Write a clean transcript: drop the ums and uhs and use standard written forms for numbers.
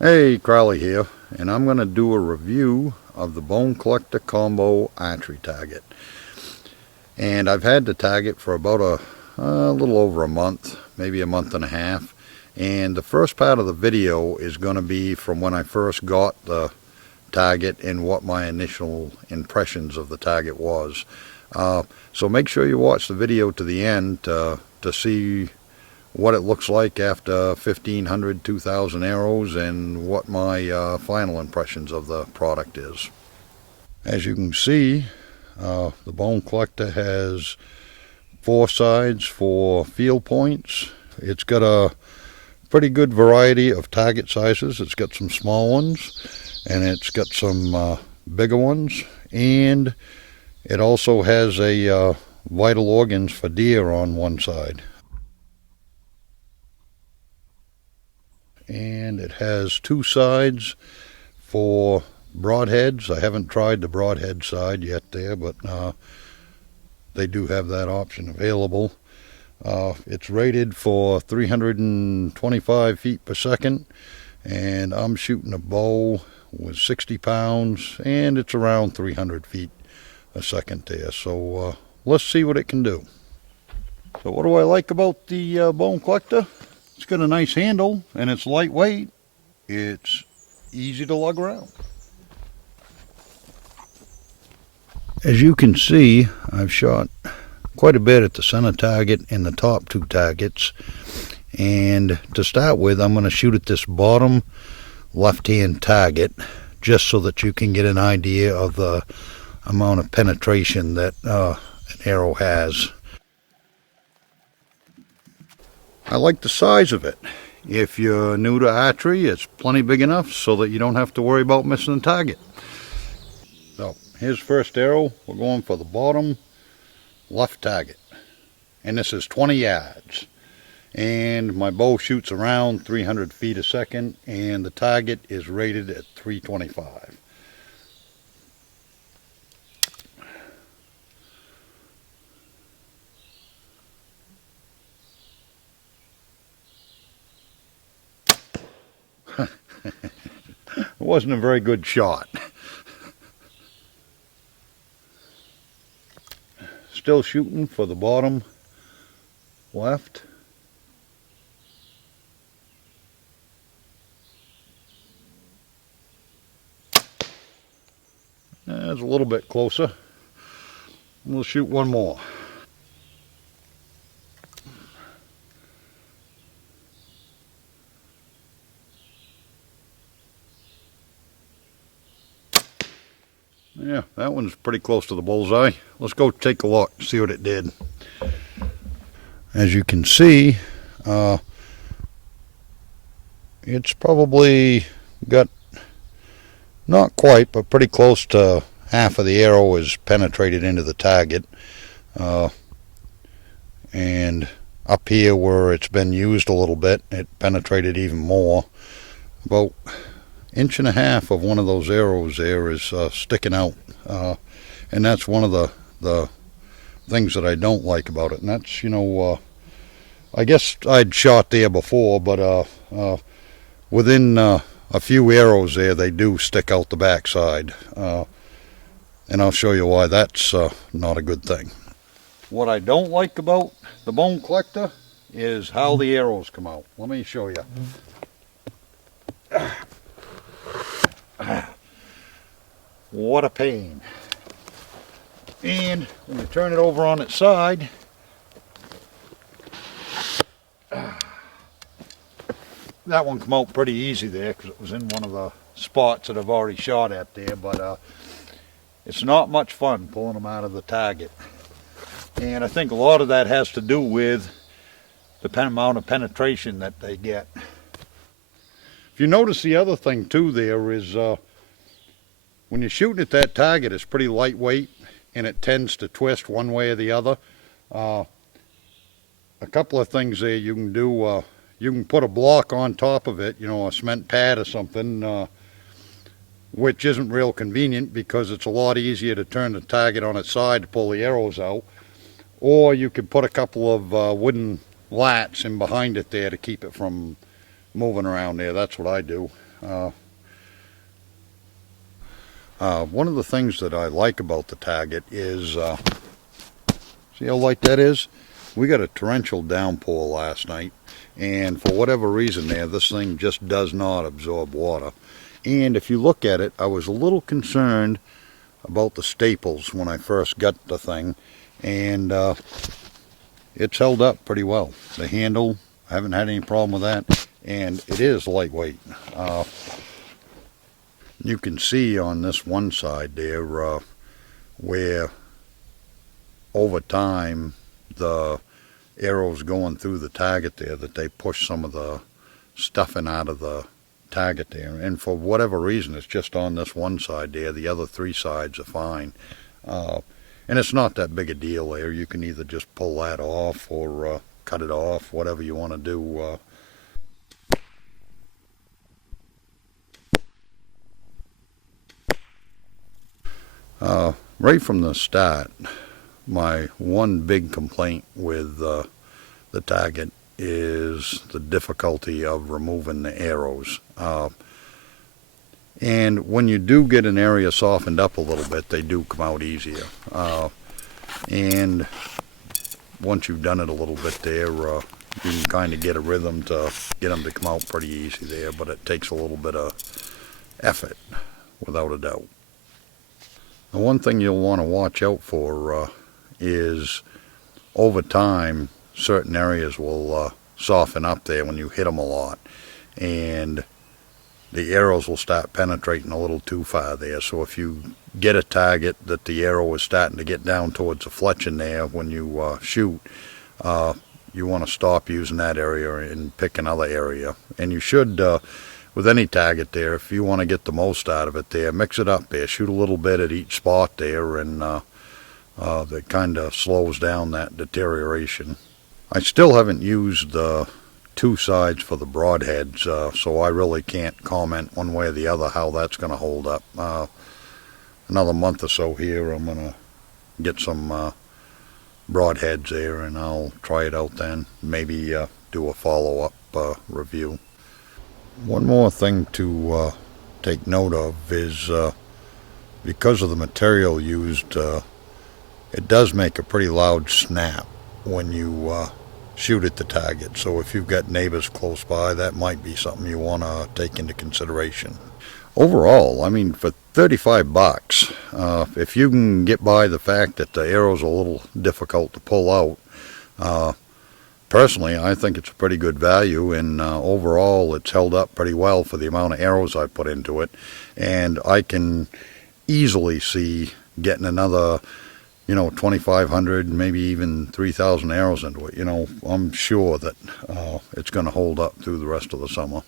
Hey, Crowley here, and I'm going to do a review of the Bone Collector Combo Archery Target. And I've had the target for about a little over a month, maybe a month and a half. And the first part of the video is going to be from when I first got the target and what my initial impressions of the target was. So make sure you watch the video to the end to see what it looks like after 1,500, 2,000 arrows and what my final impressions of the product is. As you can see, the Bone Collector has 4 sides for field points. It's got a pretty good variety of target sizes. It's got some small ones and it's got some bigger ones, and it also has a vital organs for deer on one side. And it has 2 sides for broadheads. I haven't tried the broadhead side yet there, but they do have that option available. It's rated for 325 feet per second, and I'm shooting a bow with 60 pounds, and it's around 300 feet a second there. So let's see what it can do. So what do I like about the Bone Collector? It's got a nice handle, and it's lightweight. It's easy to lug around. As you can see, I've shot quite a bit at the center target and the top 2 targets. And to start with, I'm going to shoot at this bottom left-hand target, just so that you can get an idea of the amount of penetration that an arrow has. I like the size of it. If you're new to archery, it's plenty big enough so that you don't have to worry about missing the target. So here's first arrow. We're going for the bottom left target, and this is 20 yards. And my bow shoots around 300 feet a second, and the target is rated at 325. It wasn't a very good shot. Still shooting for the bottom left. That's a little bit closer. We'll shoot one more. Yeah, that one's pretty close to the bullseye. Let's go take a look, see what it did. As you can see, it's probably got, not quite, but pretty close to half of the arrow is penetrated into the target. And up here where it's been used a little bit, it penetrated even more. About 1.5 inches of one of those arrows there is sticking out, and that's one of the things that I don't like about it. And that's, I guess I'd shot there before, but within a few arrows there, they do stick out the backside, and I'll show you why that's not a good thing. What I don't like about the Bone Collector is how the arrows come out. Let me show you. What a pain. And when you turn it over on its side, that one come out pretty easy there because it was in one of the spots that I've already shot at there, but it's not much fun pulling them out of the target. And I think a lot of that has to do with the amount of penetration that they get. If you notice, the other thing too there is when you're shooting at that target, it's pretty lightweight and it tends to twist one way or the other. A couple of things there you can do. You can put a block on top of it, a cement pad or something, which isn't real convenient because it's a lot easier to turn the target on its side to pull the arrows out. Or you could put a couple of wooden lats in behind it there to keep it from moving around there. That's what I do. One of the things that I like about the Target is, see how light that is? We got a torrential downpour last night, and for whatever reason there, this thing just does not absorb water. And if you look at it, I was a little concerned about the staples when I first got the thing, and it's held up pretty well. The handle, I haven't had any problem with that, and it is lightweight. You can see on this one side there where over time the arrows going through the target there, that they push some of the stuffing out of the target there, and for whatever reason it's just on this one side there. The other three sides are fine, and it's not that big a deal there. You can either just pull that off or cut it off, whatever you want to do. Right from the start, my one big complaint with the Target is the difficulty of removing the arrows. And when you do get an area softened up a little bit, they do come out easier. And once you've done it a little bit there, you can kind of get a rhythm to get them to come out pretty easy there, but it takes a little bit of effort, without a doubt. The one thing you'll want to watch out for is over time certain areas will soften up there when you hit them a lot, and the arrows will start penetrating a little too far there. So if you get a target that the arrow is starting to get down towards the fletching there when you shoot, you want to stop using that area and pick another area. And you should, with any target there, if you want to get the most out of it there, mix it up there. Shoot a little bit at each spot there, and that kind of slows down that deterioration. I still haven't used the two sides for the broadheads, so I really can't comment one way or the other how that's going to hold up. Another month or so here, I'm going to get some broadheads there, and I'll try it out then. Maybe do a follow-up review. One more thing to take note of is because of the material used, it does make a pretty loud snap when you shoot at the target. So if you've got neighbors close by, that might be something you want to take into consideration. Overall, I mean, for 35 bucks, if you can get by the fact that the arrow's a little difficult to pull out, personally, I think it's a pretty good value, and overall it's held up pretty well for the amount of arrows I put into it, and I can easily see getting another 2,500, maybe even 3,000 arrows into it. I'm sure that it's going to hold up through the rest of the summer.